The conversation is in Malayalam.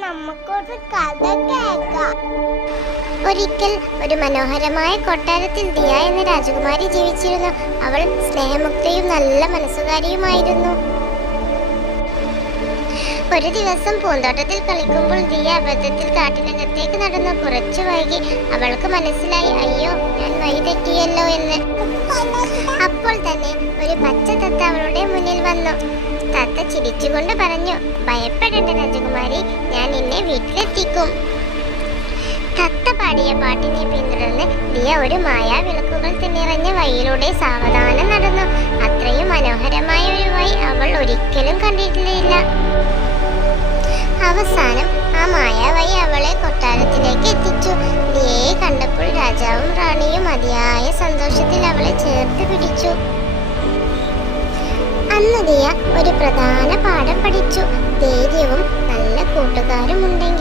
നമുക്കൊരു കഥ കേൾക്കാം. ഒരിക്കൽ ഒരു മനോഹരമായ കൊട്ടാരത്തിൽ ദിയ എന്ന രാജകുമാരി ജീവിച്ചിരുന്നു. അവൾ സ്നേഹമുക്തയും നല്ല മനസ്സുകാരിയുമായിരുന്നു. ഒരു ദിവസം പൂന്തോട്ടത്തിൽ കളിക്കുമ്പോൾ ദിയ അബദ്ധത്തിൽ കാട്ടിനകത്തേക്ക് നടന്നു. കുറച്ചു വൈകി അവൾക്ക് മനസ്സിലായി അയ്യോ ഞാൻ വഴി തെറ്റിയല്ലോ എന്ന്. അപ്പോൾ തന്നെ ഒരു പച്ച തത്ത അവളുടെ മുന്നിൽ വന്നു. തത്ത ചിരിച്ചുകൊണ്ട് പറഞ്ഞു ഭയപ്പെടേണ്ട രാജകുമാരി ഞാൻ നിന്നെ വീട്ടിലെത്തിക്കും. തത്ത പാടിയ പാട്ടിനെ പിന്തുടർന്ന് ദിയ ഒരു മായാ വിളക്കുകൾ നിറഞ്ഞ വഴിയിലൂടെ സാവധാനം നടന്നു. അത്രയും മനോഹരമായ ഒരു വഴി അവൾ ഒരിക്കലും കണ്ടിട്ടില്ല. അവസാനം ആ മായാ വഴി അവളെ കൊട്ടാരത്തിലേക്ക് എത്തിച്ചു. ദിയയെ കണ്ടപ്പോൾ രാജാവും റാണിയും അതിയായ സന്തോഷത്തിൽ അവളെ ചേർത്ത് അന്ന് ദിയ ഒരു പ്രധാന പാഠം പഠിച്ചു. ധൈര്യവും നല്ല കൂട്ടുകാരും ഉണ്ടെങ്കിൽ